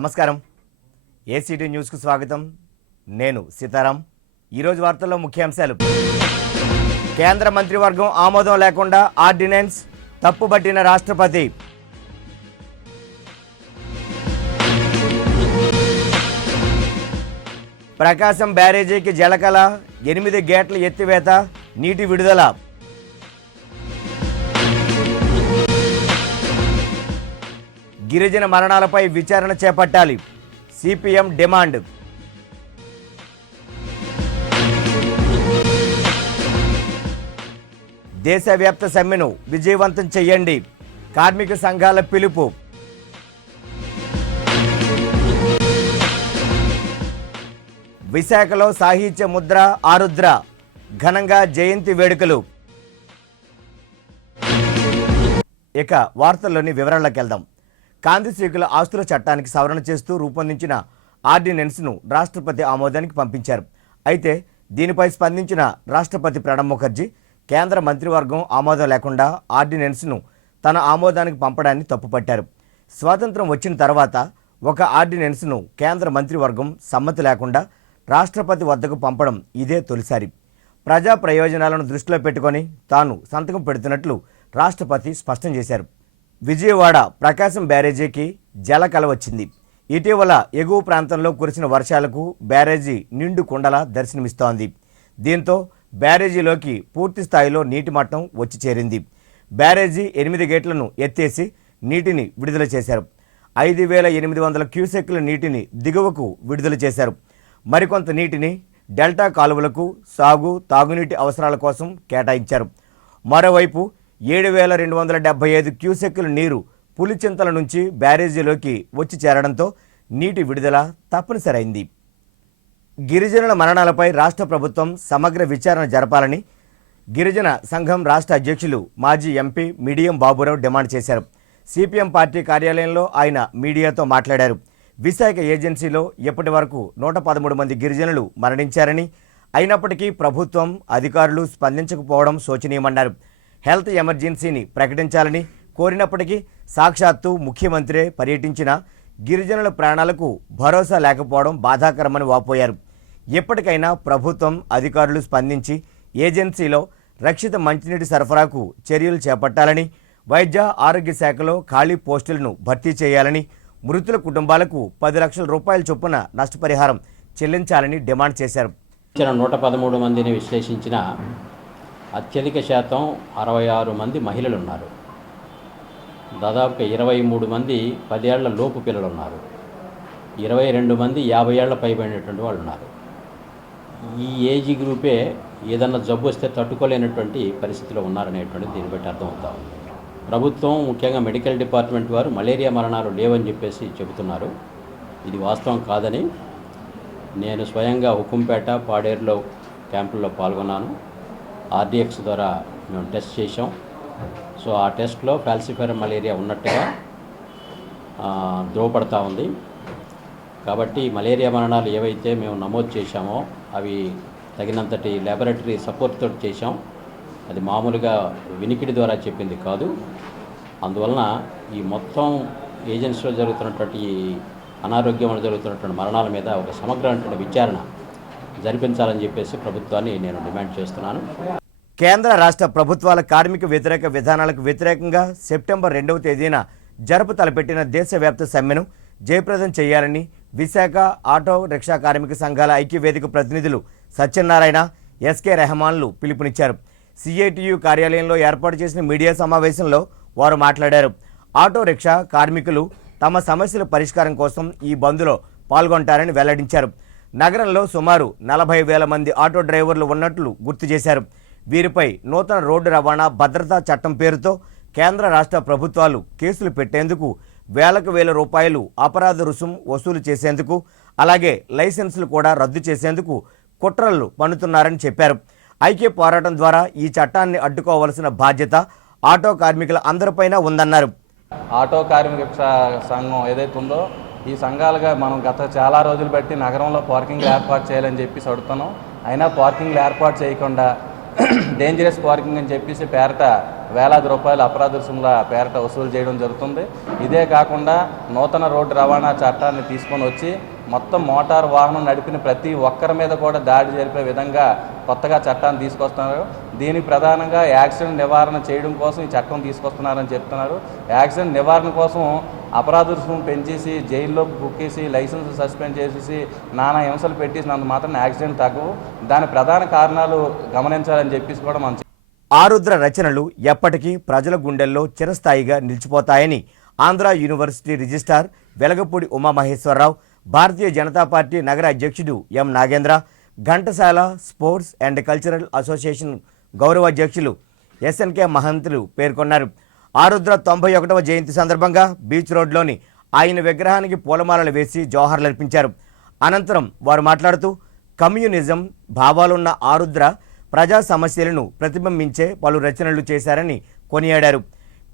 నమస్కారం. ఏసీటీ న్యూస్కు స్వాగతం. నేను సీతారాం. ఈరోజు వార్తల్లో ముఖ్యాంశాలు. కేంద్ర మంత్రివర్గం ఆమోదం లేకుండా ఆర్డినెన్స్ తప్పుబట్టిన రాష్ట్రపతి. ప్రకాశం బ్యారేజీకి జలకళ, 8 గేట్ల ఎత్తివేత, నీటి విడుదల. గిరిజన మరణాలపై విచారణ చేపట్టాలి, సిపిఎం డిమాండ్. దేశవ్యాప్త సమ్మెను విజయవంతం చేయండి, కార్మిక సంఘాల పిలుపు. విశాఖలో సాహిత్య ముద్ర ఆరుద్ర ఘనంగా జయంతి వేడుకలు. ఇక వార్తల్లోని వివరాల్లోకి వెళ్దాం. కాందిశీకుల ఆస్తుల చట్టానికి సవరణ చేస్తూ రూపొందించిన ఆర్డినెన్స్ను రాష్ట్రపతి ఆమోదానికి పంపించారు. అయితే దీనిపై స్పందించిన రాష్ట్రపతి ప్రణబ్ ముఖర్జీ కేంద్ర మంత్రివర్గం ఆమోదం లేకుండా ఆర్డినెన్స్ను తన ఆమోదానికి పంపడాన్ని తప్పుపట్టారు. స్వాతంత్రం వచ్చిన తర్వాత ఒక ఆర్డినెన్స్ను కేంద్ర మంత్రివర్గం సమ్మతి లేకుండా రాష్ట్రపతి వద్దకు పంపడం ఇదే తొలిసారి. ప్రజా ప్రయోజనాలను దృష్టిలో పెట్టుకొని తాను సంతకం పెడుతున్నట్లు రాష్ట్రపతి స్పష్టం చేశారు. విజయవాడ ప్రకాశం బ్యారేజీకి జలకళ వచ్చింది. ఇటీవల ఎగువ ప్రాంతంలో కురిసిన వర్షాలకు బ్యారేజీ నిండు కుండలా దర్శనమిస్తోంది. దీంతో బ్యారేజీలోకి పూర్తి స్థాయిలో నీటి మట్టం వచ్చి చేరింది. బ్యారేజీ 8 గేట్లను ఎత్తేసి నీటిని విడుదల చేశారు. 5800 క్యూసెక్కుల నీటిని దిగువకు విడుదల చేశారు. మరికొంత నీటిని డెల్టా కాలువలకు సాగు, తాగునీటి అవసరాల కోసం కేటాయించారు. మరోవైపు 7275 క్యూసెక్కుల నీరు పులిచింతల నుంచి బ్యారేజీలోకి వచ్చి చేరడంతో నీటి విడుదల తప్పనిసరైంది. గిరిజనుల మరణాలపై రాష్ట్ర ప్రభుత్వం సమగ్ర విచారణ జరపాలని గిరిజన సంఘం రాష్ట్ర అధ్యక్షులు మాజీ ఎంపీ మిడియం బాబురావు డిమాండ్ చేశారు. సిపిఎం పార్టీ కార్యాలయంలో ఆయన మీడియాతో మాట్లాడారు. విశాఖ ఏజెన్సీలో ఇప్పటి వరకు 113 మంది గిరిజనులు మరణించారని, అయినప్పటికీ ప్రభుత్వం అధికారులు స్పందించకపోవడం శోచనీయమన్నారు. హెల్త్ ఎమర్జెన్సీని ప్రకటించాలని కోరినప్పటికీ సాక్షాత్తు ముఖ్యమంత్రే పర్యటించిన గిరిజనుల ప్రాణాలకు భరోసా లేకపోవడం బాధాకరమని వాపోయారు. ఎప్పటికైనా ప్రభుత్వం అధికారులు స్పందించి ఏజెన్సీలో రక్షిత మంచినీటి సరఫరాకు చర్యలు చేపట్టాలని, వైద్య ఆరోగ్య శాఖలో ఖాళీ పోస్టులను భర్తీ చేయాలని, మృతుల కుటుంబాలకు 10 లక్షల రూపాయల చొప్పున నష్టపరిహారం చెల్లించాలని డిమాండ్ చేశారు. 113 మందిని విశ్లేషించిన అత్యధిక శాతం 66 మంది మహిళలు ఉన్నారు. దాదాపుగా 23 మంది 10 ఏళ్ల లోపు పిల్లలు ఉన్నారు. 22 మంది 50 ఏళ్ల పైబడినటువంటి వాళ్ళు ఉన్నారు. ఈ ఏజ్ గ్రూపే ఏదన్నా జబ్బు వస్తే తట్టుకోలేనటువంటి పరిస్థితిలో ఉన్నారనేటువంటిది దీన్ని బట్టి అర్థమవుతా ఉంది. ప్రభుత్వం ముఖ్యంగా మెడికల్ డిపార్ట్మెంట్ వారు మలేరియా మరణాలు లేవని చెప్పేసి చెబుతున్నారు. ఇది వాస్తవం కాదని నేను స్వయంగా హుకుంపేట, పాడేరులో క్యాంపుల్లో పాల్గొన్నాను. ఆర్డిఎక్స్ ద్వారా మేము టెస్ట్ చేసాం. సో ఆ టెస్ట్లో ఫాల్సిఫైర్ మలేరియా ఉన్నట్టుగా ధృవపడతా ఉంది. కాబట్టి మలేరియా మరణాలు ఏవైతే మేము నమోదు చేశామో అవి తగినంతటి ల్యాబొరేటరీ సపోర్ట్ తోటి చేశాం. అది మామూలుగా వినికిడి ద్వారా చెప్పింది కాదు. అందువలన ఈ మొత్తం ఏజెన్సీలో జరుగుతున్నటువంటి అనారోగ్యంలో జరుగుతున్నటువంటి మరణాల మీద ఒక సమగ్రమైనటువంటి విచారణ జరిపించాలని చెప్పేసి ప్రభుత్వాన్ని నేను డిమాండ్ చేస్తున్నాను. కేంద్ర రాష్ట్ర ప్రభుత్వాల కార్మిక వ్యతిరేక విధానాలకు వ్యతిరేకంగా సెప్టెంబర్ 2వ తేదీన జరుపు తలపెట్టిన దేశవ్యాప్త సమ్మెను జయప్రదం చేయాలని విశాఖ ఆటో రిక్షా కార్మిక సంఘాల ఐక్యవేదిక ప్రతినిధులు సత్యనారాయణ, ఎస్కే రెహమాన్లు పిలుపునిచ్చారు. సిఐటియు కార్యాలయంలో ఏర్పాటు చేసిన మీడియా సమావేశంలో వారు మాట్లాడారు. ఆటో రిక్షా కార్మికులు తమ సమస్యల పరిష్కారం కోసం ఈ బంద్లో పాల్గొంటారని వెల్లడించారు. నగరంలో సుమారు 40,000 మంది ఆటో డ్రైవర్లు ఉన్నట్లు గుర్తు చేశారు. వీరిపై నూతన రోడ్డు రవాణా భద్రతా చట్టం పేరుతో కేంద్ర రాష్ట్ర ప్రభుత్వాలు కేసులు పెట్టేందుకు వేలకు వేల రూపాయలు అపరాధ రుసుం వసూలు చేసేందుకు, అలాగే లైసెన్సులు కూడా రద్దు చేసేందుకు కుట్రలు పన్నుతున్నారని చెప్పారు. ఐక్య పోరాటం ద్వారా ఈ చట్టాన్ని అడ్డుకోవాల్సిన బాధ్యత ఆటో కార్మికుల అందరిపైన ఉందన్నారు. ఆటో కార్మిక సంఘం ఏదైతే ఉందో ఈ సంఘాలుగా మనం గత చాలా రోజులు బట్టి నగరంలో పార్కింగ్లు ఏర్పాటు చేయాలని చెప్పేసి అడుగుతున్నాం. అయినా పార్కింగ్లు ఏర్పాటు చేయకుండా డేంజరస్ పార్కింగ్ అని చెప్పేసి పేరట వేలాది రూపాయలు అపరాధ రుసుముల పేరిట వసూలు చేయడం జరుగుతుంది. ఇదే కాకుండా నూతన రోడ్డు రవాణా చట్టాన్ని తీసుకొని వచ్చి మొత్తం మోటారు వాహనం నడిపిన ప్రతి ఒక్కరి మీద కూడా దాడి జరిపే విధంగా కొత్తగా చట్టాన్ని తీసుకొస్తున్నారు. దీనికి ప్రధానంగా యాక్సిడెంట్ నివారణ చేయడం కోసం ఈ చట్టం తీసుకొస్తున్నారని చెప్తున్నారు. యాక్సిడెంట్ నివారణ కోసం అపరాధ రుసుము పెంచేసి జైల్లో బుక్కేసి లైసెన్స్ సస్పెండ్ చేసేసి నానా హింసలు పెట్టేసినంత మాత్రం యాక్సిడెంట్ తగ్గవు. దాని ప్రధాన కారణాలు గమనించాలని చెప్పేసి కూడా మనం ఆరుద్ర రచనలు ఎప్పటికీ ప్రజల గుండెల్లో చిరస్థాయిగా నిలిచిపోతాయని Andhra university registrar Velagapudi Umamaheswararao, Bharatiya Janata party నగర అధ్యక్షుడు M Nagendra, Ghantasala sports and cultural association గౌరవ అధ్యక్షులు ఎస్ఎన్కే మహంతులు పేర్కొన్నారు. ఆరుద్ర 91వ జయంతి సందర్భంగా బీచ్ రోడ్లోని ఆయన విగ్రహానికి పూలమాలలు వేసి జోహార్లర్పించారు. అనంతరం వారు మాట్లాడుతూ కమ్యూనిజం భావాలున్న ఆరుద్ర ప్రజా సమస్యలను ప్రతిబింబించే పలు రచనలు చేశారని కొనియాడారు.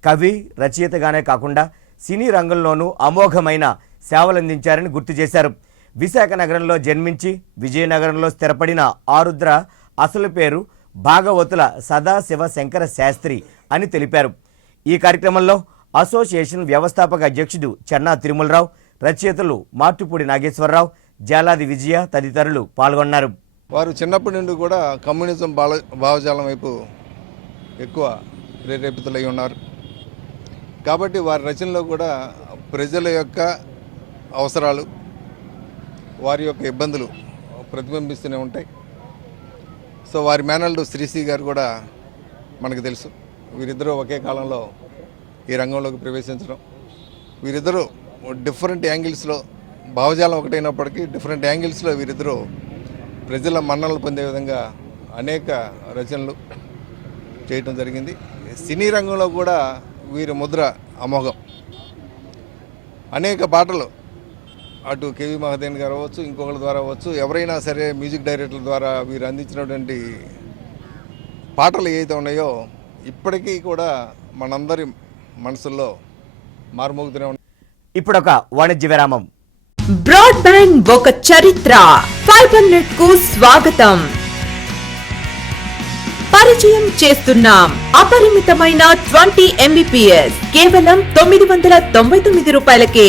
కవి, రచయితగానే కాకుండా సినీ రంగంలోనూ అమోఘమైన సేవలందించారని గుర్తు చేశారు. విశాఖ నగరంలో జన్మించి విజయనగరంలో స్థిరపడిన ఆరుద్ర అసలు పేరు భాగవతుల సదాశివ శంకర శాస్త్రి అని తెలిపారు. ఈ కార్యక్రమంలో అసోసియేషన్ వ్యవస్థాపక అధ్యక్షుడు చెన్నా తిరుమలరావు, రచయితలు మార్టుపూడి నాగేశ్వరరావు, జాలాది విజయ తదితరులు పాల్గొన్నారు. వారు చిన్నప్పటి నుండి కూడా కమ్యూనిజం భావజాలం వైపు ఎక్కువ ప్రేరేపితులై ఉన్నారు. కాబట్టి వారి రచనలో కూడా ప్రజల యొక్క అవసరాలు, వారి యొక్క ఇబ్బందులు ప్రతిబింబిస్తూనే ఉంటాయి. సో వారి మేనల్డు శ్రీశ్రీ గారు కూడా మనకు తెలుసు. వీరిద్దరూ ఒకే కాలంలో ఈ రంగంలోకి ప్రవేశించడం, వీరిద్దరూ డిఫరెంట్ యాంగిల్స్లో, భావజాలం ఒకటైనప్పటికీ డిఫరెంట్ యాంగిల్స్లో వీరిద్దరూ ప్రజల మన్ననలు పొందే విధంగా అనేక రచనలు చేయటం జరిగింది. సినీ రంగంలో కూడా వీరి ముద్ర అమోఘం. అనేక పాటలు అటు కేవి మహాదేవన్ గారు అవ్వచ్చు, ఇంకొకరి ద్వారా అవ్వచ్చు, ఎవరైనా సరే మ్యూజిక్ డైరెక్టర్ల ద్వారా వీరు అందించినటువంటి పాటలు ఏవైతే ఉన్నాయో ఇప్పటికీ కూడా మనందరి మనసుల్లో మారుమోగుతూనే ఉన్నాయి. ఇప్పుడొక వాణిజ్య విరామం. బ్రాడ్బ్యాండ్ ఒక చరిత్ర. ఫైబర్ నెట్ కు స్వాగతం. పరిచయం చేస్తున్నాం అపరిమితమైన 20 Mbps కేవలం 999 రూపాయలకే.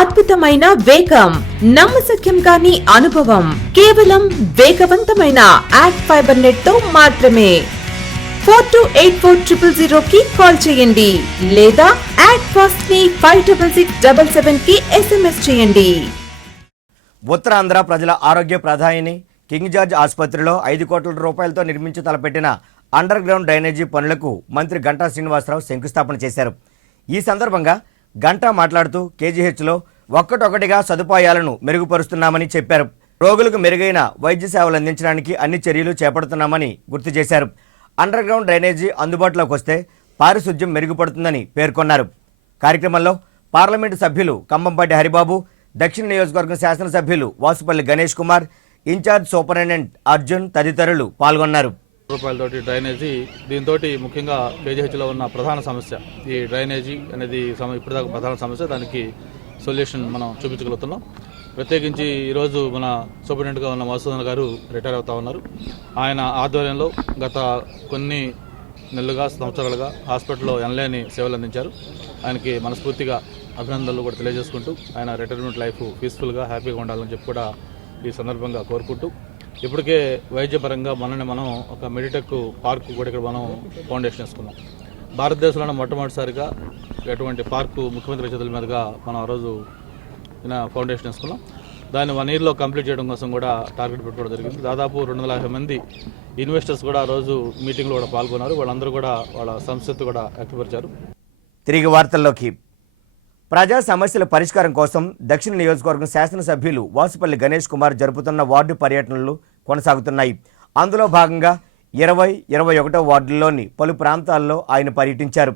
అద్భుతమైన వేగం, నమ్మశక్యం కాని అనుభవం కేవలం వేగవంతమైన యాడ్ ఫైబర్ నెట్ తో మాత్రమే. 428400 కి కాల్ చేయండి లేదా యాడ్ ఫాస్ట్ ని 56677 కి SMS చేయండి. ఉత్తరాంధ్ర ప్రజల ఆరోగ్య ప్రధాయిని కింగ్ జార్జ్ ఆసుపత్రిలో 5 కోట్ల రూపాయలతో నిర్మించి తలపెట్టిన అండర్ గ్రౌండ్ డ్రైనేజీ పనులకు మంత్రి గంటా శ్రీనివాసరావు శంకుస్థాపన చేశారు. ఈ సందర్భంగా గంటా మాట్లాడుతూ కేజీహెచ్లో ఒక్కటొక్కటిగా సదుపాయాలను మెరుగుపరుస్తున్నామని చెప్పారు. రోగులకు మెరుగైన వైద్య సేవలు అందించడానికి అన్ని చర్యలు చేపడుతున్నామని గుర్తు చేశారు. అండర్ గ్రౌండ్ డ్రైనేజీ అందుబాటులోకి వస్తే పారిశుధ్యం మెరుగుపడుతుందని పేర్కొన్నారు. కార్యక్రమంలో పార్లమెంటు సభ్యులు కంబంపాటి హరిబాబు, దక్షిణ నియోజకవర్గం శాసనసభ్యులు వాసుపల్లి గణేష్ కుమార్, ఇన్ఛార్జ్ సూపరింటెండెంట్ అర్జున్ తదితరులు పాల్గొన్నారు. రూపాయలతోటి డ్రైనేజీ, దీంతో ముఖ్యంగా కేజీహెచ్లో ఉన్న ప్రధాన సమస్య ఈ డ్రైనేజీ అనేది ఇప్పటిదాకా ప్రధాన సమస్య. దానికి సొల్యూషన్ మనం చూపించగలుగుతున్నాం. ప్రత్యేకించి ఈరోజు మన సూపరింటెండెంట్గా ఉన్న మధుసూదన్ గారు రిటైర్ అవుతా ఉన్నారు. ఆయన ఆధ్వర్యంలో గత కొన్ని నెలలుగా, సంవత్సరాలుగా హాస్పిటల్లో ఎనలేని సేవలు అందించారు. ఆయనకి మనస్ఫూర్తిగా అభినందనలు కూడా తెలియజేసుకుంటూ ఆయన రిటైర్మెంట్ లైఫ్ పీస్ఫుల్గా, హ్యాపీగా ఉండాలని చెప్పి కూడా ఈ సందర్భంగా కోరుకుంటూ, ఇప్పటికే వైద్యపరంగా మనల్ని మనం ఒక మెడిటెక్ పార్కు కూడా ఇక్కడ మనం ఫౌండేషన్ వేసుకున్నాం. భారతదేశంలోనే మొట్టమొదటిసారిగా ఎటువంటి పార్కు ముఖ్యమంత్రి చేతుల మీదుగా మనం ఆ రోజు ఫౌండేషన్ వేసుకున్నాం. దాన్ని 1 yearలో కంప్లీట్ చేయడం కోసం కూడా టార్గెట్ పెట్టుకోవడం జరిగింది. దాదాపు 250 మంది ఇన్వెస్టర్స్ కూడా ఆ రోజు మీటింగ్లో కూడా పాల్గొన్నారు. వాళ్ళందరూ కూడా వాళ్ళ సంస్కృతి కూడా వ్యక్తపరిచారు. తిరిగి వార్తల్లోకి. ప్రజా సమస్యల పరిష్కారం కోసం దక్షిణ నియోజకవర్గం శాసనసభ్యులు వాసుపల్లి గణేష్ కుమార్ జరుపుతున్న వార్డు పర్యటనలు కొనసాగుతున్నాయి. అందులో భాగంగా 20, 21వ వార్డుల్లోని పలు ప్రాంతాల్లో ఆయన పర్యటించారు.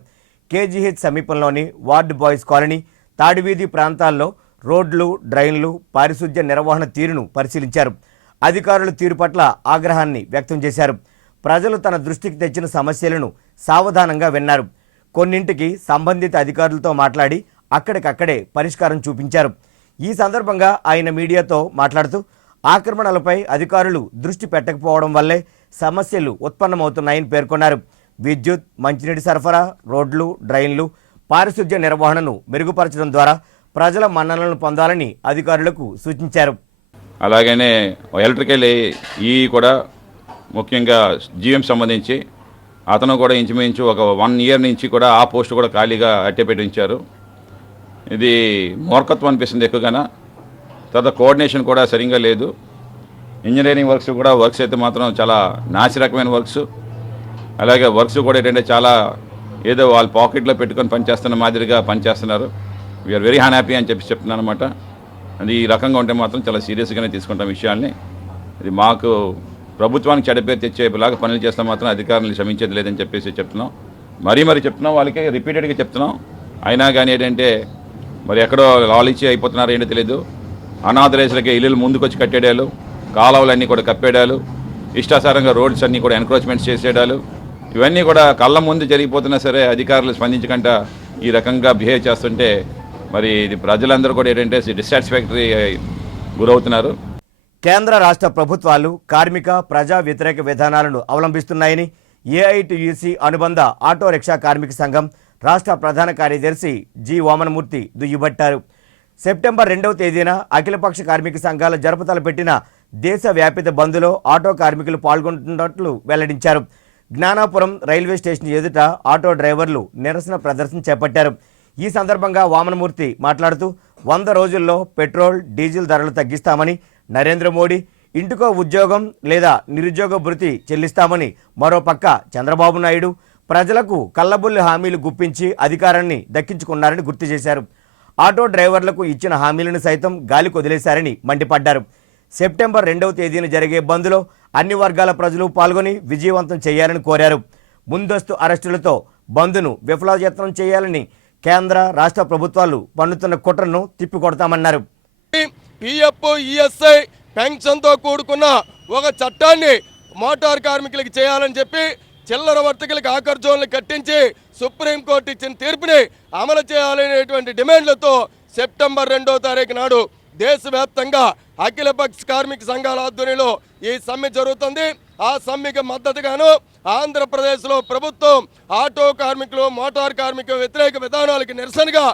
కేజీహెచ్ సమీపంలోని వార్డు బాయ్స్ కాలనీ, తాడివీధి ప్రాంతాల్లో రోడ్లు, డ్రైన్లు, పారిశుధ్య నిర్వహణ తీరును పరిశీలించారు. అధికారుల తీరు పట్ల ఆగ్రహాన్ని వ్యక్తం చేశారు. ప్రజలు తన దృష్టికి తెచ్చిన సమస్యలను సావధానంగా విన్నారు. కొన్నింటికి సంబంధిత అధికారులతో మాట్లాడి అక్కడికక్కడే పరిష్కారం చూపించారు. ఈ సందర్భంగా ఆయన మీడియాతో మాట్లాడుతూ ఆక్రమణలపై అధికారులు దృష్టి పెట్టకపోవడం వల్లే సమస్యలు ఉత్పన్నమవుతున్నాయని పేర్కొన్నారు. విద్యుత్, మంచినీటి సరఫరా, రోడ్లు, డ్రైన్లు, పారిశుధ్య నిర్వహణను మెరుగుపరచడం ద్వారా ప్రజల మన్ననలను పొందాలని అధికారులకు సూచించారు. అలాగనే ఎలక్ట్రికల్ ఈ కూడా ముఖ్యంగా జీఎం సంబంధించి అతను కూడా ఇంచుమించు ఒక 1 year నుంచి కూడా ఆ పోస్ట్ కూడా ఖాళీగా అట్టెపెట్టించారు. ఇది మూర్ఖత్వం అనిపిస్తుంది ఎక్కువగా. తర్వాత కోఆర్డినేషన్ కూడా సరిగ్గా లేదు. ఇంజనీరింగ్ వర్క్స్ అయితే మాత్రం చాలా నాసిరకమైన వర్క్స్. అలాగే వర్క్స్ కూడా ఏంటంటే చాలా ఏదో వాళ్ళ పాకెట్లో పెట్టుకొని పనిచేస్తున్న మాదిరిగా పనిచేస్తున్నారు. వీఆర్ వెరీ హ్యాపీ అని చెప్తున్నాను అనమాట. అది ఈ రకంగా ఉంటే మాత్రం చాలా సీరియస్గానే తీసుకుంటాం విషయాల్ని. ఇది మాకు ప్రభుత్వానికి చెడ్డపేరు తెచ్చేలాగా పనులు చేస్తే మాత్రం అధికారులను క్షమించేది లేదని చెప్పేసి చెప్తున్నాం. మరీ చెప్తున్నాం, వాళ్ళకి రిపీటెడ్గా చెప్తున్నాం. అయినా కానీ ఏంటంటే మరి ఎక్కడో లాలిచ్చి అయిపోతున్నారో ఏంటో తెలియదు. అనాథరైజ్లకి ఇల్లులు ముందుకొచ్చి కట్టేడాలు, కాలువలన్నీ కూడా కప్పేడాలు, ఇష్టాసారంగా రోడ్స్ అన్నీ కూడా ఎన్క్రోచ్మెంట్స్ చేసేడాలు, ఇవన్నీ కూడా కళ్ళ ముందు జరిగిపోతున్నా సరే అధికారులు స్పందించకుండా ఈ రకంగా బిహేవ్ చేస్తుంటే మరి ఇది ప్రజలందరూ కూడా ఏంటంటే డిస్సాటిస్ఫాక్టరీ గురవుతున్నారు. కేంద్ర రాష్ట్ర ప్రభుత్వాలు కార్మిక ప్రజా వ్యతిరేక విధానాలను అవలంబిస్తున్నాయని ఏఐటీయూసీ అనుబంధ ఆటో రిక్షా కార్మిక సంఘం రాష్ట్ర ప్రధాన కార్యదర్శి జి వామనమూర్తి దుయ్యబట్టారు. సెప్టెంబర్ 2వ తేదీన అఖిలపక్ష కార్మిక సంఘాల జరుపుతల పెట్టిన దేశవ్యాపిత బంద్లో ఆటో కార్మికులు పాల్గొంటున్నట్లు వెల్లడించారు. జ్ఞానాపురం రైల్వే స్టేషన్ ఎదుట ఆటో డ్రైవర్లు నిరసన ప్రదర్శన చేపట్టారు. ఈ సందర్భంగా వామనమూర్తి మాట్లాడుతూ 100 రోజుల్లో పెట్రోల్, డీజిల్ ధరలు తగ్గిస్తామని, నరేంద్ర మోడీ ఇంటికో ఉద్యోగం లేదా నిరుద్యోగ భృతి చెల్లిస్తామని, మరోపక్క చంద్రబాబు నాయుడు ప్రజలకు కల్లబుల్లి హామీలు గుప్పించి అధికారాన్ని దక్కించుకున్నారని గుర్తు చేశారు. ఆటో డ్రైవర్లకు ఇచ్చిన హామీలను సైతం గాలి కొదిలేశారని మండిపడ్డారు. సెప్టెంబర్ 2వ తేదీన జరిగే బంద్లో అన్ని వర్గాల ప్రజలు పాల్గొని విజయవంతం చేయాలని కోరారు. ముందస్తు అరెస్టులతో బంద్ను విఫలయత్నం చేయాలని కేంద్ర రాష్ట్ర ప్రభుత్వాలు పన్నుతున్న కుట్రను తిప్పికొడతామన్నారు. పిఎఫ్, ఈఎస్ఐ, పెన్షన్తో కూడుకున్న ఒక చట్టాన్ని మోటార్ కార్మికులకు చేయాలని చెప్పి చిల్లర వర్తకులకు ఆఖరి జోన్లు కట్టించి సుప్రీంకోర్టు ఇచ్చిన తీర్పుని అమలు చేయాలనేటువంటి డిమాండ్లతో సెప్టెంబర్ 2వ తారీఖు నాడు దేశవ్యాప్తంగా అఖిలపక్ష కార్మిక సంఘాల ఆధ్వర్యంలో ఈ సమ్మె జరుగుతుంది. ఆ సమ్మెకి మద్దతుగాను ఆంధ్రప్రదేశ్లో ప్రభుత్వం ఆటో కార్మికులు, మోటార్ కార్మిక వ్యతిరేక విధానాలకు నిరసనగా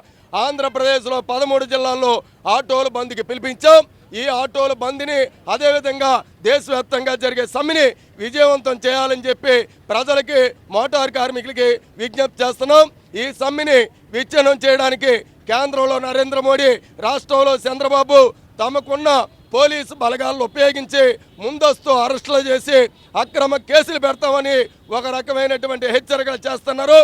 ఆంధ్రప్రదేశ్లో 13 జిల్లాల్లో ఆటోల బంద్కి పిలిపించాం. ఈ ఆటోల బంద్ని అదేవిధంగా దేశవ్యాప్తంగా జరిగే సమ్మెని విజయవంతం చేయాలని చెప్పి ప్రజలకి, మోటార్ కార్మికులకి విజ్ఞప్తి చేస్తున్నాం. ఈ సమ్మెని విచ్ఛిన్నం చేయడానికి కేంద్రంలో నరేంద్ర మోడీ, రాష్ట్రంలో చంద్రబాబు తమకున్న పోలీసు బలగాలను ఉపయోగించి ముందస్తు అరెస్టులు చేసి అక్రమ కేసులు పెడతామని ఒక రకమైనటువంటి హెచ్చరికలు చేస్తున్నారు.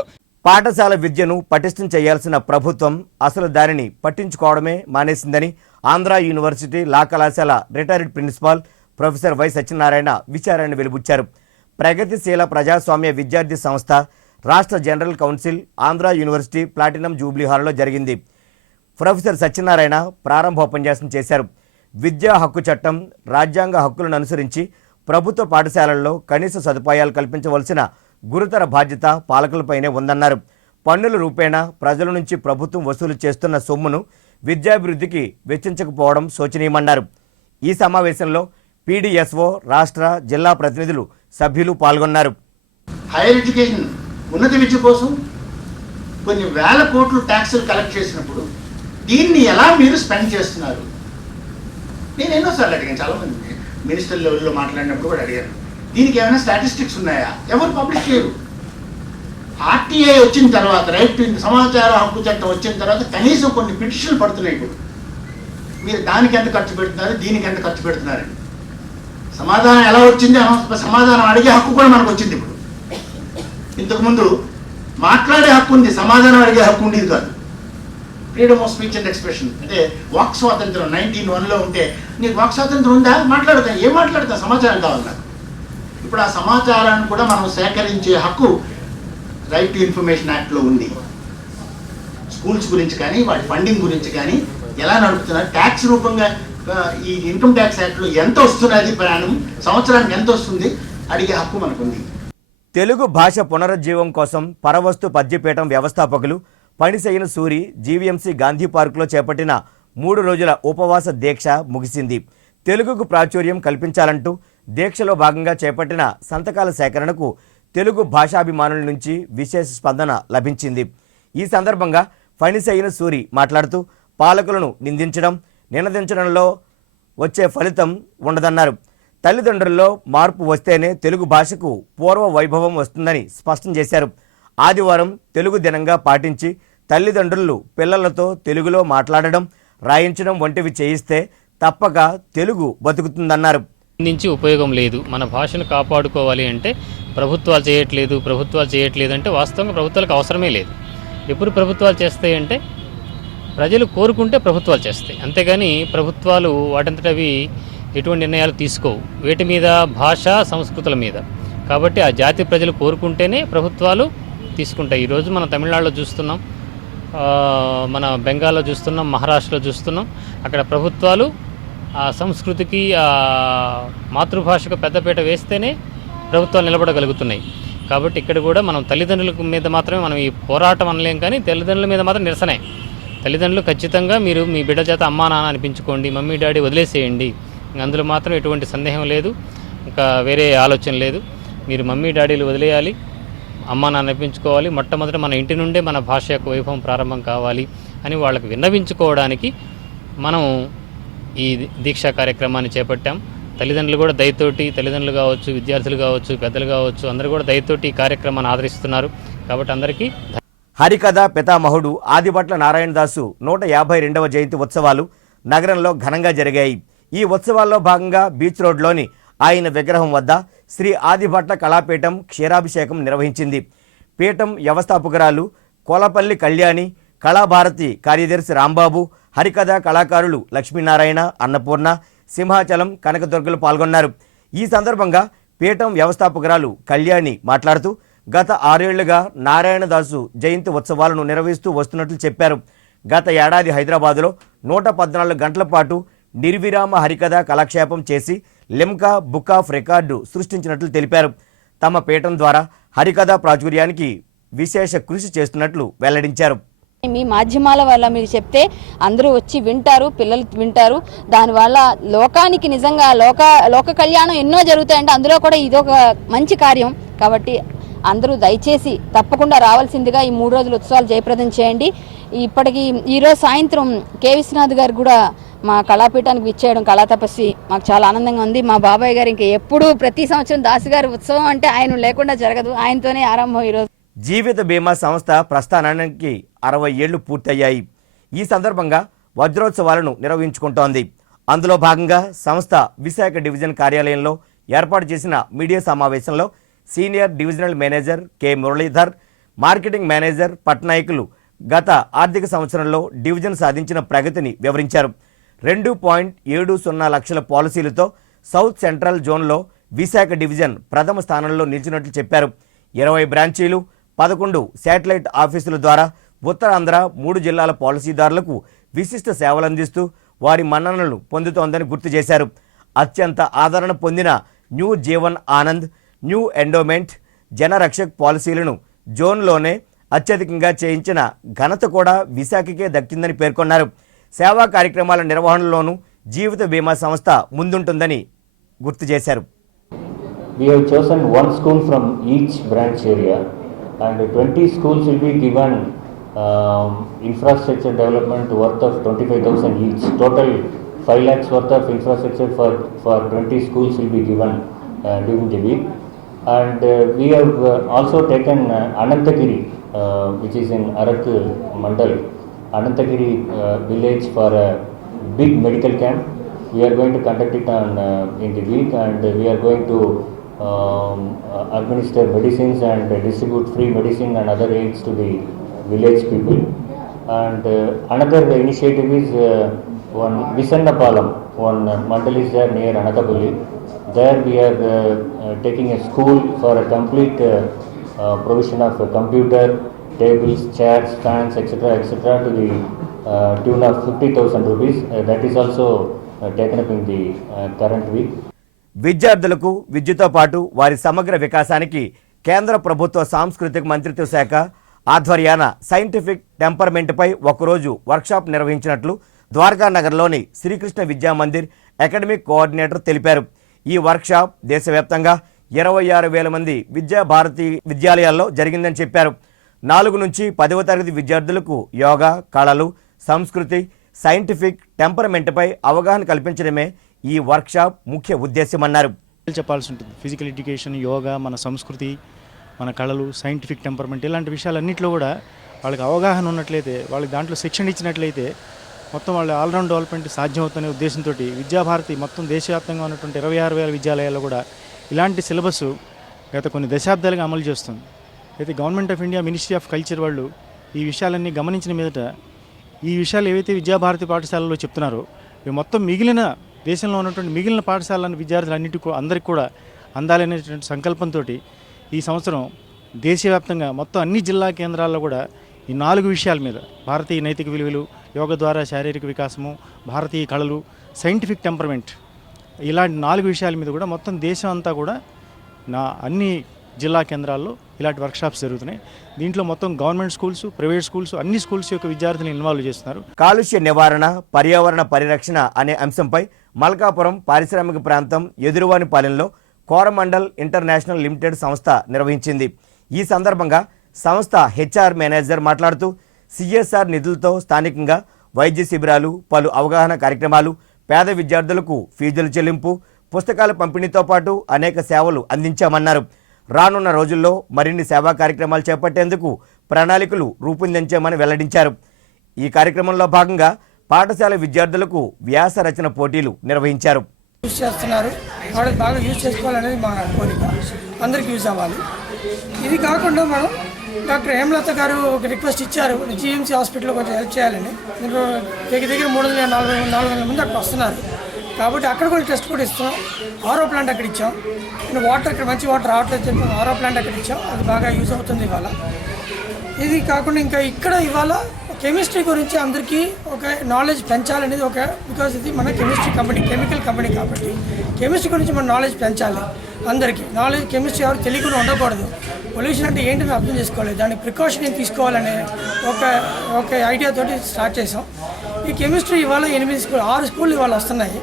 పాఠశాల విద్యను పటిష్టం చేయాల్సిన ప్రభుత్వం అసలు దానిని పట్టించుకోవడమే మానేసిందని ఆంధ్ర యూనివర్సిటీ లా కళాశాల retired principal professor Y Satyanarayana విచారాన్ని వెలుబుచ్చారు. ప్రగతిశీల ప్రజాస్వామ్య విద్యార్థి సంస్థ రాష్ట్ర general council Andhra university platinum jubilee హాల్లో జరిగింది. ప్రొఫెసర్ సత్యనారాయణ ప్రారంభోపన్యాసం చేశారు. విద్యా హక్కు చట్టం, రాజ్యాంగ హక్కులను అనుసరించి ప్రభుత్వ పాఠశాలల్లో కనీస సదుపాయాలు కల్పించవలసిన గురుతర బాధ్యత పాలకులపైనే ఉందన్నారు. పన్నుల రూపేణా ప్రజల నుంచి ప్రభుత్వం వసూలు చేస్తున్న సొమ్మును విద్యాభివృద్ధికి వెచ్చించకపోవడం శోచనీయమన్నారు. ఈ సమావేశంలో పీడీఎస్ఓ, రాష్ట్ర, జిల్లా ప్రతినిధులు, సభ్యులు పాల్గొన్నారు. హైయర్ ఎడ్యుకేషన్, ఉన్నత విద్య కోసం కొన్ని వేల కోట్లు ట్యాక్సులు కలెక్ట్ చేసినప్పుడు దీన్ని ఎలా మీరు స్పెండ్ చేస్తున్నారు? నేను ఎన్నోసార్లు అడిగాను, చాలామంది మినిస్టర్ లెవెల్లో మాట్లాడినప్పుడు కూడా అడిగాను, దీనికి ఏమైనా స్టాటిస్టిక్స్ ఉన్నాయా? ఎవరు పబ్లిష్ చేయరు. ఆర్టీఐ వచ్చిన తర్వాత, రైట్ టు సమాచార హక్కు చట్టం వచ్చిన తర్వాత కనీసం కొన్ని పిటిషన్లు పడుతున్నాయి. ఇప్పుడు మీరు దానికి ఎంత ఖర్చు పెడుతున్నారు, దీనికి ఎంత ఖర్చు పెడుతున్నారని సమాధానం ఎలా వచ్చింది? సమాధానం అడిగే హక్కు కూడా మనకు వచ్చింది. ఇప్పుడు ఇంతకుముందు మాట్లాడే హక్కు ఉంది, సమాధానం అడిగే హక్కు ఉండేది కాదు. Freedom of speech and expression అంటే వాక్ స్వాతంత్రం 1901లో ఉంటే నీకు వాక్ స్వాతంత్రం ఉందా? మాట్లాడతాను. ఏం మాట్లాడతాను? సమాచారం కావాలి నాకు. ఇప్పుడు ఆ సమాచారాన్ని కూడా మనం సేకరించే హక్కు రైట్ టు ఇన్ఫర్మేషన్ యాక్ట్లో ఉంది. స్కూల్స్ గురించి కానీ, వాటి ఫండింగ్ గురించి కానీ ఎలా నడుపుతున్నారు, ట్యాక్స్ రూపంగా ఈ ఇన్కమ్ ట్యాక్స్ యాక్ట్లో ఎంత వస్తున్నది, ప్రయాణం సంవత్సరానికి ఎంత వస్తుంది అడిగే హక్కు మనకుంది. తెలుగు భాష పునరుజ్జీవం కోసం పరవస్తు పద్యపీఠం వ్యవస్థాపకులు పనిసైన సూరి జీవీఎంసీ గాంధీ పార్కులో చేపట్టిన 3 రోజుల ఉపవాస దీక్ష ముగిసింది. తెలుగుకు ప్రాచుర్యం కల్పించాలంటూ దీక్షలో భాగంగా చేపట్టిన సంతకాల సేకరణకు తెలుగు భాషాభిమానుల నుంచి విశేష స్పందన లభించింది. ఈ సందర్భంగా ఫణిసైన సూరి మాట్లాడుతూ పాలకులను నిందించడంలో వచ్చే ఫలితం ఉండదన్నారు. తల్లిదండ్రుల్లో మార్పు వస్తేనే తెలుగు భాషకు పూర్వ వైభవం వస్తుందని స్పష్టం చేశారు. ఆదివారం తెలుగు దినంగా పాటించి తల్లిదండ్రులు పిల్లలతో తెలుగులో మాట్లాడడం, రాయించడం వంటివి చేయిస్తే తప్పక తెలుగు బతుకుతుందన్నారు. నుంచి ఉపయోగం లేదు. మన భాషను కాపాడుకోవాలి అంటే ప్రభుత్వాలు చేయట్లేదు అంటే వాస్తవంగా ప్రభుత్వాలకు అవసరమే లేదు. ఎప్పుడు ప్రభుత్వాలు చేస్తాయంటే ప్రజలు కోరుకుంటే ప్రభుత్వాలు చేస్తాయి. అంతేగాని ప్రభుత్వాలు వాటంతటవి ఎటువంటి నిర్ణయాలు తీసుకోవు వేటి మీద, భాష సంస్కృతుల మీద. కాబట్టి ఆ జాతి ప్రజలు కోరుకుంటేనే ప్రభుత్వాలు తీసుకుంటాయి. ఈరోజు మనం తమిళనాడులో చూస్తున్నాం, మన బెంగాల్లో చూస్తున్నాం, మహారాష్ట్రలో చూస్తున్నాం. అక్కడ ప్రభుత్వాలు ఆ సంస్కృతికి, ఆ మాతృభాషకు పెద్దపీట వేస్తేనే ప్రభుత్వాలు నిలబడగలుగుతున్నాయి. కాబట్టి ఇక్కడ కూడా మనం తల్లిదండ్రుల మీద మాత్రమే మనం ఈ పోరాటం అనలేం, కానీ తల్లిదండ్రుల మీద మాత్రం నిరసనే. తల్లిదండ్రులు ఖచ్చితంగా మీరు మీ బిడ్డ చేత అమ్మా నాన్న అనిపించుకోండి, మమ్మీ డాడీ వదిలేసేయండి. అందులో మాత్రం ఎటువంటి సందేహం లేదు, ఇంకా వేరే ఆలోచన లేదు. మీరు మమ్మీ డాడీలు వదిలేయాలి, అమ్మా నాన్న అనిపించుకోవాలి. మొట్టమొదట మన ఇంటి నుండే మన భాష యొక్క వైభవం ప్రారంభం కావాలి అని వాళ్ళకి విన్నవించుకోవడానికి మనం ఈ దీక్షా కార్యక్రమాన్ని చేపట్టాం. తల్లిదండ్రులు కూడా దయతోటి, తల్లిదండ్రులు కావచ్చు, విద్యార్థులు కావచ్చు, పెద్దలు కావచ్చు, అందరూ కూడా దయతోటి ఈ కార్యక్రమాన్ని ఆదరిస్తున్నారు. కాబట్టి అందరికీ హరికథ పితామహుడు ఆదిభట్ల నారాయణదాసు 152వ జయంతి ఉత్సవాలు నగరంలో ఘనంగా జరిగాయి. ఈ ఉత్సవాల్లో భాగంగా బీచ్ రోడ్లోని ఆయన విగ్రహం వద్ద శ్రీ ఆదిభట్ల కళాపీఠం క్షీరాభిషేకం నిర్వహించింది. పీఠం వ్యవస్థాపకురాలు కోలపల్లి కళ్యాణి, కళాభారతి కార్యదర్శి రాంబాబు, హరికథ కళాకారులు లక్ష్మీనారాయణ, అన్నపూర్ణ, సింహాచలం, కనకదుర్గలు పాల్గొన్నారు. ఈ సందర్భంగా పీఠం వ్యవస్థాపకురాలు కళ్యాణి మాట్లాడుతూ గత 6 ఏళ్లుగా నారాయణదాసు జయంతి ఉత్సవాలను నిర్వహిస్తూ వస్తున్నట్లు చెప్పారు. గత ఏడాది హైదరాబాదులో 114 గంటల పాటు నిర్విరామ హరికథ కళాక్షేపం చేసి లిమ్కా బుక్ ఆఫ్ రికార్డు సృష్టించినట్లు తెలిపారు. తమ పీఠం ద్వారా హరికథ ప్రాచుర్యానికి విశేష కృషి చేస్తున్నట్లు వెల్లడించారు. మీ మాధ్యమాల వల్ల మీరు చెప్తే అందరూ వచ్చి వింటారు, పిల్లలు వింటారు. దానివల్ల లోకానికి నిజంగా లోక కళ్యాణం ఎన్నో జరుగుతాయంటే అందులో కూడా ఇదొక మంచి కార్యం. కాబట్టి అందరూ దయచేసి తప్పకుండా రావాల్సిందిగా ఈ 3 రోజుల ఉత్సవాలు జయప్రదం చేయండి. ఇప్పటికి ఈరోజు సాయంత్రం కె విశ్వనాథ్ గారు కూడా మా కళాపీఠానికి విచ్చేయడం, కళా తపస్వి, మాకు చాలా ఆనందంగా ఉంది. మా బాబాయ్ గారు ఇంకా ఎప్పుడూ ప్రతి సంవత్సరం దాసు గారి ఉత్సవం అంటే ఆయన లేకుండా జరగదు, ఆయనతోనే ఆరంభం. ఈరోజు జీవిత బీమా సంస్థ ప్రస్థానానికి 60 ఏళ్లు పూర్తయ్యాయి. ఈ సందర్భంగా వజ్రోత్సవాలను నిర్వహించుకుంటోంది. అందులో భాగంగా సంస్థ విశాఖ డివిజన్ కార్యాలయంలో ఏర్పాటు చేసిన మీడియా సమావేశంలో senior divisional manager K Muralidhar, marketing manager పట్నాయకులు గత ఆర్థిక సంవత్సరంలో డివిజన్ సాధించిన ప్రగతిని వివరించారు. 2.70 లక్షల పాలసీలతో సౌత్ సెంట్రల్ జోన్లో విశాఖ డివిజన్ ప్రథమ స్థానంలో నిలిచినట్లు చెప్పారు. 20 బ్రాంచీలు, 11 శాటిలైట్ ఆఫీసుల ద్వారా ఉత్తరాంధ్ర 3 జిల్లాల పాలసీదారులకు విశిష్ట సేవలందిస్తూ వారి మన్ననలు పొందుతోందని గుర్తు చేశారు. అత్యంత ఆదరణ పొందిన new Jeevan Anand, new endowment, Janrakshak పాలసీలను జోన్లోనే అత్యధికంగా చేయించిన ఘనత కూడా విశాఖకే దక్కిందని పేర్కొన్నారు. సేవా కార్యక్రమాల నిర్వహణలోనూ జీవిత బీమా సంస్థ ముందుంటుందని గుర్తు చేశారు. We have chosen one school from each branch area and 20 schools will be given infrastructure development worth of 25,000 each. Total 5 lakhs worth of infrastructure for 20 schools will be given during the week. And we have also taken Anantagiri, which is in Arak Mandal, Anantagiri village for a big medical camp. We are going to conduct it in the week, and we are going to administer medicines and distribute free medicine and other aids to the village people. And another initiative is one Visannapalam, one mandal is there near Anakapalli. There we are taking a school for a complete provision of a computer, tables, chairs, fans, etc. to the tune of 50,000 rupees. That is also taken up in the current week. విద్యార్థులకు విద్యతో పాటు వారి సమగ్ర వికాసానికి కేంద్ర ప్రభుత్వ సాంస్కృతిక మంత్రిత్వ శాఖ ఆధ్వర్యాన సైంటిఫిక్ టెంపర్మెంట్పై ఒకరోజు వర్క్షాప్ నిర్వహించినట్లు ద్వారకా నగర్లోని శ్రీకృష్ణ విద్యామందిర్ అకాడమిక్ కోఆర్డినేటర్ తెలిపారు. ఈ వర్క్షాప్ దేశవ్యాప్తంగా 26,000 మంది విద్యాభారతి విద్యాలయాల్లో జరిగిందని చెప్పారు. 4 నుంచి 10వ తరగతి విద్యార్థులకు యోగా, కళలు, సంస్కృతి, సైంటిఫిక్ టెంపరమెంట్పై అవగాహన కల్పించడమే ఈ వర్క్షాప్ ముఖ్య ఉద్దేశమన్నారు. చెప్పాల్సి ఉంటుంది. ఫిజికల్ ఎడ్యుకేషన్, యోగా, మన సంస్కృతి, మన కళలు, సైంటిఫిక్ టెంపర్మెంట్ ఇలాంటి విషయాలన్నింటిలో కూడా వాళ్ళకి అవగాహన ఉన్నట్లయితే, వాళ్ళకి దాంట్లో శిక్షణ ఇచ్చినట్లయితే మొత్తం వాళ్ళ ఆల్రౌండ్ డెవలప్మెంట్ సాధ్యమవుతున్న ఉద్దేశంతో విద్యాభారతి మొత్తం దేశవ్యాప్తంగా ఉన్నటువంటి 26,000 విద్యాలయాల్లో కూడా ఇలాంటి సిలబస్ గత కొన్ని దశాబ్దాలుగా అమలు చేస్తుంది. అయితే government of India ministry of culture వాళ్ళు ఈ విషయాలన్నీ గమనించిన మీదట ఈ విషయాలు ఏవైతే విద్యాభారతి పాఠశాలలో చెప్తున్నారో ఇవి మొత్తం మిగిలిన దేశంలో ఉన్నటువంటి మిగిలిన పాఠశాలల విద్యార్థులన్నిటికీ అందరికీ కూడా అందాలనేటువంటి సంకల్పంతో ఈ సంవత్సరం దేశవ్యాప్తంగా మొత్తం అన్ని జిల్లా కేంద్రాల్లో కూడా ఈ 4 విషయాల మీద భారతీయ నైతిక విలువలు, యోగ ద్వారా శారీరక వికాసము, భారతీయ కళలు, సైంటిఫిక్ టెంపర్మెంట్ ఇలాంటి 4 విషయాల మీద కూడా మొత్తం దేశం అంతా కూడా అన్ని జిల్లా కేంద్రాల్లో ఇలాంటి వర్క్షాప్స్ జరుగుతున్నాయి. దీంట్లో మొత్తం గవర్నమెంట్ స్కూల్స్, ప్రైవేట్ స్కూల్స్, అన్ని స్కూల్స్ యొక్క విద్యార్థులను ఇన్వాల్వ్ చేస్తున్నారు. కాలుష్య నివారణ, పర్యావరణ పరిరక్షణ అనే అంశంపై మల్కాపురం పారిశ్రామిక ప్రాంతం ఎదురువానిపాలెంలో కోరమండల్ ఇంటర్నేషనల్ లిమిటెడ్ సంస్థ నిర్వహించింది. ఈ సందర్భంగా సంస్థ హెచ్ఆర్ మేనేజర్ మాట్లాడుతూ సిఎస్ఆర్ నిధులతో స్థానికంగా వైద్య శిబిరాలు, పలు అవగాహన కార్యక్రమాలు, పేద విద్యార్థులకు ఫీజుల చెల్లింపు, పుస్తకాల పంపిణీతో పాటు అనేక సేవలు అందించామన్నారు. రానున్న రోజుల్లో మరిన్ని సేవా కార్యక్రమాలు చేపట్టేందుకు ప్రణాళికలు రూపొందించామని వెల్లడించారు. ఈ కార్యక్రమంలో భాగంగా పాఠశాల విద్యార్థులకు వ్యాస రచన పోటీలు నిర్వహించారు. యూజ్ చేస్తున్నారు, వాళ్ళకి బాగా యూజ్ చేసుకోవాలనేది మా కోరిక, అందరికీ యూజ్ అవ్వాలి. ఇది కాకుండా మనం డాక్టర్ హేమలత గారు ఒక రిక్వెస్ట్ ఇచ్చారు, జీఎంసీ హాస్పిటల్లో కొంచెం హెల్ప్ చేయాలని. దీంట్లో దగ్గర 300-400 మంది అక్కడ వస్తున్నారు కాబట్టి అక్కడ కూడా టెస్ట్ కూడా ఇస్తున్నాం. ఆరో ప్లాంట్ అక్కడ ఇచ్చాం. వాటర్ ఇక్కడ మంచి వాటర్ రావట్లేదు చెప్పి ఆరో ప్లాంట్ అక్కడ ఇచ్చాం, అది బాగా యూజ్ అవుతుంది ఇవాళ. ఇది కాకుండా ఇంకా ఇక్కడ ఇవాళ కెమిస్ట్రీ గురించి అందరికీ ఒక నాలెడ్జ్ పెంచాలనేది బికాజ్ ఇది మన కెమిస్ట్రీ కంపెనీ, కెమికల్ కంపెనీ కాబట్టి కెమిస్ట్రీ గురించి మన నాలెడ్జ్ పెంచాలి. అందరికీ నాలెడ్జ్, కెమిస్ట్రీ ఎవరు తెలియకుండా ఉండకూడదు. పొల్యూషన్ అంటే ఏంటని అర్థం చేసుకోవాలి, దానికి ప్రికాషన్ ఏం తీసుకోవాలనే ఒక ఐడియాతోటి స్టార్ట్ చేసాం. ఈ కెమిస్ట్రీ ఇవాళ 6 స్కూళ్ళు ఇవాళ వస్తున్నాయి.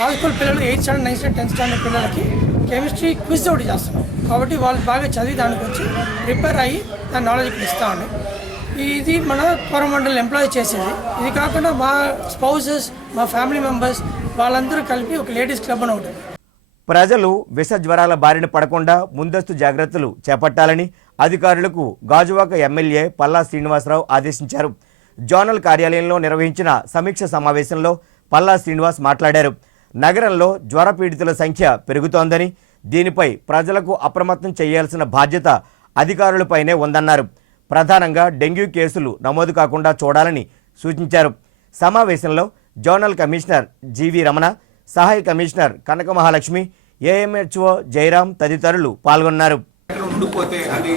6 స్కూల్ పిల్లలు 8th standard, 9th standard, 10th standard పిల్లలకి కెమిస్ట్రీ క్విజ్ ఒకటి చేస్తున్నాం కాబట్టి వాళ్ళు బాగా చదివి దానికి వచ్చి ప్రిపేర్ అయ్యి దాని నాలెడ్జ్ ఇక్కడ ఇస్తామండి. ఇది మన కోరమండల్ ఎంప్లాయీ చేసేది. ఇది కాకుండా మా స్పౌసెస్, మా ఫ్యామిలీ మెంబర్స్ వాళ్ళందరూ కలిపి ఒక లేడీస్ క్లబ్ అని ఒకటి. ప్రజలు విష జ్వరాల బారిన పడకుండా ముందస్తు జాగ్రత్తలు చేపట్టాలని అధికారులకు గాజువాక ఎమ్మెల్యే పల్లా శ్రీనివాసరావు ఆదేశించారు. జోనల్ కార్యాలయంలో నిర్వహించిన సమీక్ష సమావేశంలో పల్లా శ్రీనివాస్ మాట్లాడారు. నగరంలో జ్వర పీడితుల సంఖ్య పెరుగుతోందని, దీనిపై ప్రజలకు అప్రమత్తం చేయాల్సిన బాధ్యత అధికారులపైనే ఉందన్నారు. ప్రధానంగా డెంగ్యూ కేసులు నమోదు కాకుండా చూడాలని సూచించారు. సమావేశంలో జోనల్ కమిషనర్ జీవి రమణ, సహాయ కమిషనర్ కనక మహాలక్ష్మి, ఏఎంహెచ్ఓ జయరాం తదితరులు పాల్గొన్నారు. ఉండిపోతే అది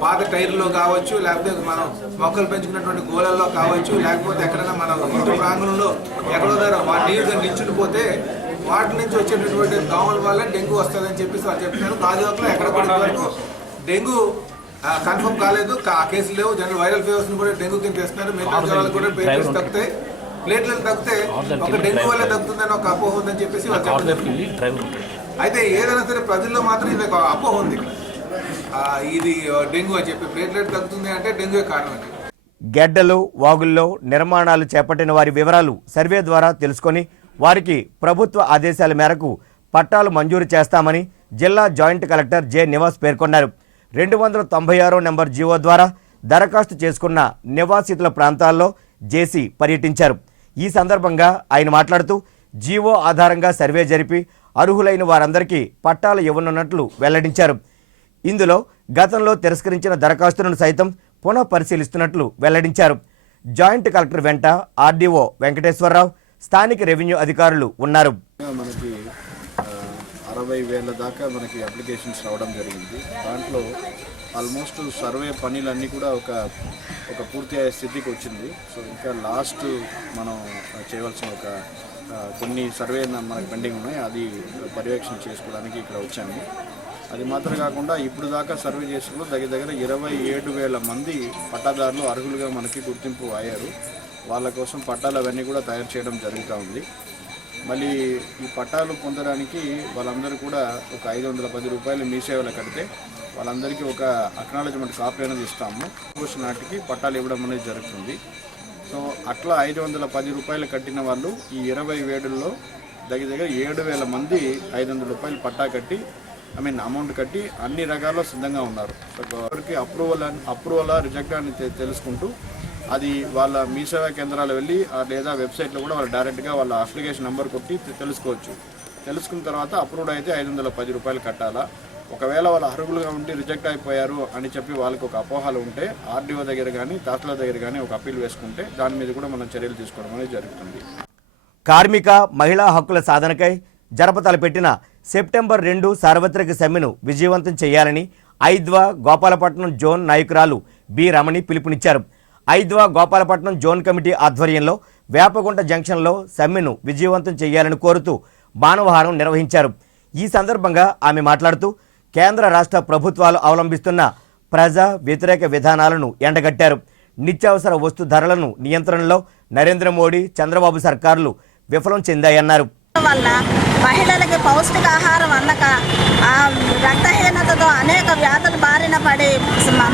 పాత టైర్లో కావచ్చు, లేకపోతే మనం మొక్కలు పెంచుకున్నటువంటి గోళల్లో కావచ్చు, లేకపోతే ఎక్కడైనా మన ఇంటి ప్రాంగణంలో ఎక్కడో దగ్గర నీరుగా నిల్చుండిపోతే వాటి నుంచి వచ్చేటటువంటి దోమల వల్ల డెంగ్యూ వస్తుందని చెప్పేసి వాళ్ళు చెప్తున్నారు. గాజువాకలో ఎక్కడ కూడా వరకు డెంగ్యూ కన్ఫర్మ్ కాలేదు, కేసులు లేవు. జనరల్ వైరల్ ఫీవర్స్ కూడా డెంగ్యూ కింద చేస్తున్నారు. మిగతా జ్వరాలు కూడా ప్లేట్లెట్స్ తగ్గుతాయి, ప్లేట్లెట్లు తగ్గితే ఒక డెంగ్యూ వల్ల తగ్గుతుందని ఒక అపోహ ఉందని చెప్పేసి వాళ్ళు చెప్పడం. అయితే ఏదైనా సరే ప్రజల్లో మాత్రం ఇది ఒక అపోహ ఉంది, ఇది డెంగ్యూ అని చెప్పి ప్లేట్లెట్ తగ్గుతుంది అంటే డెంగ్యూ కారణం. గెడ్డలు, వాగుల్లో నిర్మాణాలు చేపట్టిన వారి వివరాలు సర్వే ద్వారా తెలుసుకొని వారికి ప్రభుత్వ ఆదేశాల మేరకు పట్టాలు మంజూరు చేస్తామని జిల్లా జాయింట్ కలెక్టర్ జె నివాస్ పేర్కొన్నారు. 296 నెంబర్ జీవో ద్వారా దరఖాస్తు చేసుకున్న నివాసితుల ప్రాంతాల్లో జేసీ పర్యటించారు. ఈ సందర్భంగా ఆయన మాట్లాడుతూ జీవో ఆధారంగా సర్వే జరిపి అర్హులైన వారందరికీ పట్టాలు ఇవ్వనున్నట్లు వెల్లడించారు. ఇందులో గతంలో తిరస్కరించిన దరఖాస్తులను సైతం పునః పరిశీలిస్తున్నట్లు వెల్లడించారు. జాయింట్ కలెక్టర్ వెంట ఆర్డీఓ వెంకటేశ్వరరావు, స్థానిక రెవెన్యూ అధికారులు ఉన్నారు. మనకి 60,000 దాకా మనకి అప్లికేషన్స్ రావడం జరిగింది. దాంట్లో ఆల్మోస్ట్ సర్వే పనులన్నీ కూడా ఒక పూర్తి అయ్యే స్థితికి వచ్చింది. సో ఇంకా లాస్ట్ మనం చేయవలసిన కొన్ని సర్వే మనకి పెండింగ్ ఉన్నాయి, అది పర్యవేక్షణ చేసుకోవడానికి ఇక్కడ వచ్చాము. అది మాత్రం కాకుండా ఇప్పుడు దాకా సర్వే చేసుకున్న దగ్గర 27,000 మంది పట్టాదారులు అర్హులుగా మనకి గుర్తింపు అయ్యారు. వాళ్ళ కోసం పట్టాలు అవన్నీ కూడా తయారు చేయడం జరుగుతూ ఉంది. మళ్ళీ ఈ పట్టాలు పొందడానికి వాళ్ళందరూ కూడా ఒక 510 రూపాయలు మీ సేవలో కడితే వాళ్ళందరికీ ఒక అక్నాలజ్మెంట్ కాపీ అనేది ఇస్తాము. నాటికి పట్టాలు ఇవ్వడం అనేది జరుగుతుంది. సో అట్లా 510 రూపాయలు కట్టిన వాళ్ళు ఈ 20 వేడుల్లో దగ్గర 7,000 మంది 500 రూపాయలు పట్టా కట్టి అమౌంట్ కట్టి అన్ని రకాల్లో సిద్ధంగా ఉన్నారు. సో ఎవరికి అప్రూవల్ రిజెక్ట్ అని తెలుసుకుంటూ అది వాళ్ళ మీ సేవా కేంద్రాలు వెళ్ళి లేదా వెబ్సైట్లో కూడా వాళ్ళు డైరెక్ట్గా వాళ్ళ అప్లికేషన్ నెంబర్ కొట్టి తెలుసుకోవచ్చు. తెలుసుకున్న తర్వాత అప్రూవ్డ్ అయితే 510 రూపాయలు కట్టాలా. ఒకవేళ వాళ్ళు అర్హులుగా ఉండి రిజెక్ట్ అయిపోయారు అని చెప్పి వాళ్ళకి ఒక అపోహలు ఉంటే ఆర్డీఓ దగ్గర కానీ తహసీల్దార్ దగ్గర కానీ ఒక అప్పీల్ వేసుకుంటే దాని మీద కూడా మనం చర్యలు తీసుకోవడం అనేది జరుగుతుంది. కార్మిక మహిళా హక్కుల సాధనకై జరపతలపెట్టిన సెప్టెంబర్ 2 సార్వత్రిక సమ్మెను విజయవంతం చేయాలని ఐద్వా గోపాలపట్నం జోన్ నాయకురాలు బి రమణి పిలుపునిచ్చారు. ఐద్వా గోపాలపట్నం జోన్ కమిటీ ఆధ్వర్యంలో వేపగుంట జంక్షన్లో సమ్మెను విజయవంతం చేయాలని కోరుతూ మానవహారం నిర్వహించారు. ఈ సందర్భంగా ఆమె మాట్లాడుతూ కేంద్ర రాష్ట్ర ప్రభుత్వాలు అవలంబిస్తున్న ప్రజా వ్యతిరేక విధానాలను ఎండగట్టారు. నిత్యావసర వస్తు ధరలను నియంత్రణలో నరేంద్ర మోడీ చంద్రబాబు సర్కారులు విఫలం చెందాయన్నారు. వల్ల మహిళలకి పౌష్టికాహారం అందక రక్తహీనతతో అనేక వ్యాధుల బారిన పడి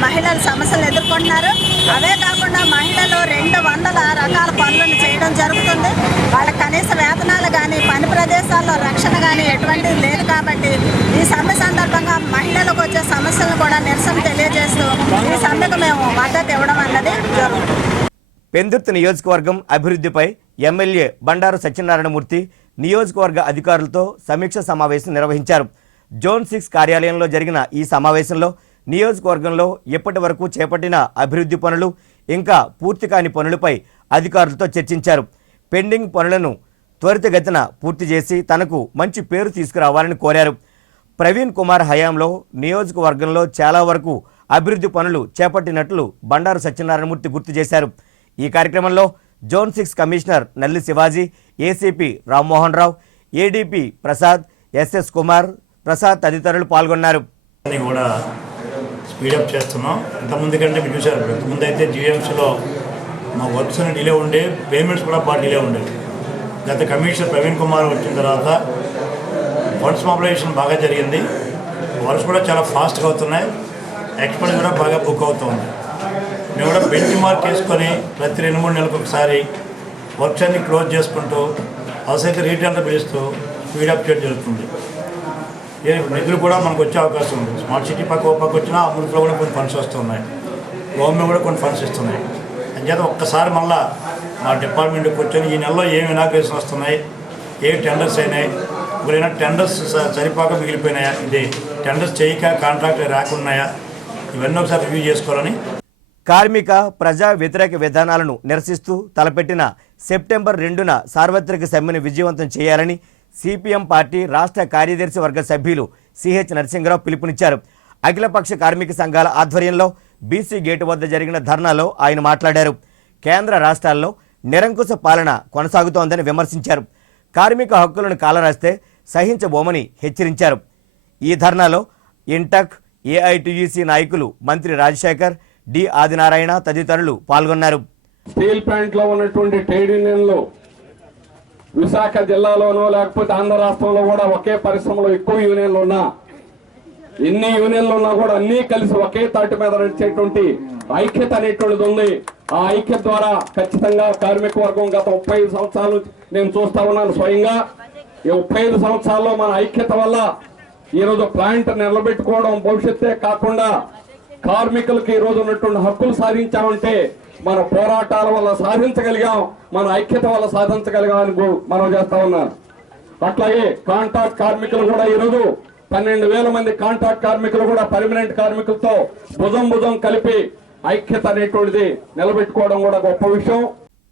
మహిళలు సమస్యలు ఎదుర్కొంటున్నారు. అవే కాకుండా మహిళలు 200 రకాల పనులను చేయడం జరుగుతుంది. వాళ్ళ కనీస వేతనాలు కానీ పని ప్రదేశాల్లో రక్షణ కానీ ఎటువంటిది లేదు. కాబట్టి ఈ సమ్మె సందర్భంగా మహిళలకు వచ్చే సమస్యలను కూడా నిరసన తెలియజేస్తూ ఈ సమ్మెకు మేము మద్దతు ఇవ్వడం అన్నది జరుగుతుంది. పెందుర్తి నియోజకవర్గం అభివృద్ధిపై ఎమ్మెల్యే బండారు సత్యనారాయణమూర్తి నియోజకవర్గ అధికారులతో సమీక్ష సమావేశం నిర్వహించారు. జోన్ 6 కార్యాలయంలో జరిగిన ఈ సమావేశంలో నియోజకవర్గంలో ఇప్పటి వరకు చేపట్టిన అభివృద్ధి పనులు ఇంకా పూర్తి కాని పనులపై అధికారులతో చర్చించారు. పెండింగ్ పనులను త్వరితగతిన పూర్తి చేసి తనకు మంచి పేరు తీసుకురావాలని కోరారు. ప్రవీణ్ కుమార్ హయాంలో నియోజకవర్గంలో చాలా వరకు అభివృద్ధి పనులు చేపట్టినట్లు బండారు సత్యనారాయణమూర్తి గుర్తు చేశారు. ఈ కార్యక్రమంలో జోన్ 6 కమిషనర్ నల్లి Shivaji, ACP Rammohan Rao, ADP Prasad, SS Kumar Prasad తదితరులు పాల్గొన్నారు. కూడా స్పీడప్ చేస్తున్నాం. ఇంతకుముందు కంటే మీరు చూసారు, ఇంతకుముందు అయితే జీఎంసీలో మా వర్క్స్ అని డిలే ఉండే, పేమెంట్స్ కూడా బాగా డిలే ఉండేవి. గత కమిషనర్ ప్రవీణ్ కుమార్ వచ్చిన తర్వాత ఫండ్స్ మొబిలైజేషన్ బాగా జరిగింది. వర్క్స్ కూడా చాలా ఫాస్ట్గా అవుతున్నాయి. ఎక్స్పెన్స్ కూడా బాగా బుక్ అవుతుంది. మేము కూడా బెంచ్ మార్క్ వేసుకొని ప్రతి 2-3 నెలలకు ఒకసారి వర్క్స్ అన్ని క్లోజ్ చేసుకుంటూ అవసరం రీటైలర్ పిలుస్తూ స్పీడప్ చేయడం జరుగుతుంది. నిధులు కూడా మనకు వచ్చే అవకాశం ఉంది. స్మార్ట్ సిటీ పక్క వచ్చినా అమృతిలో కూడా కొన్ని ఫండ్స్ వస్తున్నాయి. గవర్నమెంట్ కూడా కొన్ని ఫండ్స్ ఇస్తున్నాయి. అంచేత ఒక్కసారి మళ్ళీ మా డిపార్ట్మెంట్కి కూర్చొని ఈ నెలలో ఏం ఇనాగ్రేషన్ వస్తున్నాయి, ఏ టెండర్స్ అయినాయి, ఇప్పుడైనా టెండర్స్ సరిపోక మిగిలిపోయినాయా, ఇది టెండర్స్ చేయక కాంట్రాక్ట్ రాకున్నాయా, ఇవన్నీ ఒకసారి రివ్యూ చేసుకోవాలని. కార్మిక ప్రజా వ్యతిరేక విధానాలను నిరసిస్తూ తలపెట్టిన సెప్టెంబర్ 2న సార్వత్రిక సమ్మెను విజయవంతం చేయాలని సిపిఎం పార్టీ రాష్ట్ర కార్యదర్శి వర్గ సభ్యులు సిహెచ్ నరసింహరావు పిలుపునిచ్చారు. అఖిలపక్ష కార్మిక సంఘాల ఆధ్వర్యంలో బీసీ గేటు వద్ద జరిగిన ధర్నాలో ఆయన మాట్లాడారు. కేంద్ర రాష్ట్రాల్లో నిరంకుశ పాలన కొనసాగుతోందని విమర్శించారు. కార్మిక హక్కులను కాలరాస్తే సహించబోమని హెచ్చరించారు. ఈ ధర్నాలో ఇంటక్, ఏఐటియుసి నాయకులు మంత్రి రాజశేఖర్, డి ఆదినారాయణ తదితరులు పాల్గొన్నారు. స్టీల్ ప్లాంట్లో ఉన్నటువంటి ట్రేడ్ యూనియన్లు విశాఖ జిల్లాలోనో లేకపోతే ఆంధ్ర రాష్ట్రంలో కూడా ఒకే పరిశ్రమలో ఎక్కువ యూనియన్లు ఉన్నా, ఎన్ని యూనియన్లు ఉన్నా కూడా అన్నీ కలిసి ఒకే తాటి మీద నడిచేటువంటి ఐక్యత అనేటువంటిది ఉంది. ఆ ఐక్యత ద్వారా ఖచ్చితంగా కార్మిక వర్గం గత 35 సంవత్సరాలు నేను చూస్తా ఉన్నాను స్వయంగా. ఈ 35 సంవత్సరాల్లో మన ఐక్యత వల్ల ఈరోజు ప్లాంట్ నిలబెట్టుకోవడం భవిష్యత్తే కాకుండా కార్మికులకు ఈ రోజు ఉన్నటువంటి హక్కులు సాధించామంటే మన పోరాటాల వల్ల సాధించగలిగాం, మన ఐక్యత వల్ల సాధించగలిగామని మనం చేస్తా ఉన్నాను. అట్లాగే కాంట్రాక్ట్ కార్మికులు కూడా ఈరోజు 12,000 మంది కాంట్రాక్ట్ కార్మికులు కూడా పర్మనెంట్ కార్మికులతో భుజం కలిపి ఐక్యత అనేటువంటిది నిలబెట్టుకోవడం కూడా గొప్ప విషయం.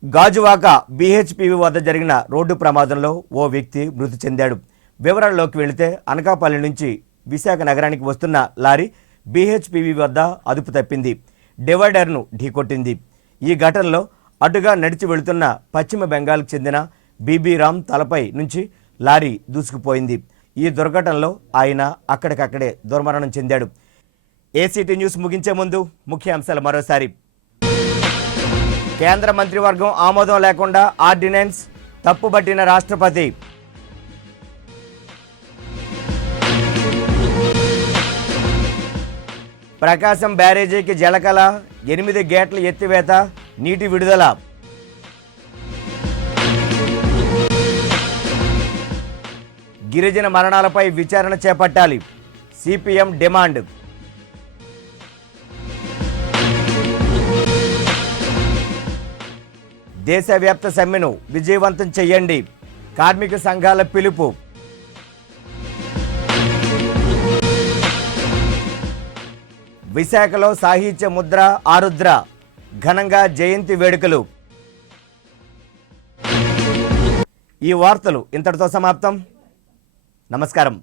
గాజువాక బీహెచ్పీవీ వద్ద జరిగిన రోడ్డు ప్రమాదంలో ఓ వ్యక్తి మృతి చెందాడు. వివరాల్లోకి వెళితే అనకాపల్లి నుంచి విశాఖ నగరానికి వస్తున్న లారీ బీహెచ్పీవీ వద్ద అదుపు తప్పింది, డివైడర్ను ఢీకొట్టింది. ఈ ఘటనలో అటుగా నడిచి వెళుతున్న పశ్చిమ బెంగాల్కు చెందిన బీబీ రామ్ తలపై నుంచి లారీ దూసుకుపోయింది. ఈ దుర్ఘటనలో ఆయన అక్కడికక్కడే దుర్మరణం చెందాడు. ఏసీటీ న్యూస్ ముగించే ముందు ముఖ్యాంశాలు మరోసారి. కేంద్ర మంత్రివర్గం ఆమోదం లేకుండా ఆర్డినెన్స్ తప్పుబట్టిన రాష్ట్రపతి. ప్రకాశం బ్యారేజీకి జలకళ, 8 గేట్ల ఎత్తివేత, నీటి విడుదల. గిరిజన మరణాలపై విచారణ చేపట్టాలి, సిపిఎం డిమాండ్. దేశవ్యాప్త సమ్మెను విజయవంతం చేయండి, కార్మిక సంఘాల పిలుపు. విశాఖలో సాహిత్య ముద్ర ఆరుద్ర, ఘనంగా జయంతి వేడుకలు. ఈ వార్తలు ఇంతటితో సమాప్తం. నమస్కారం.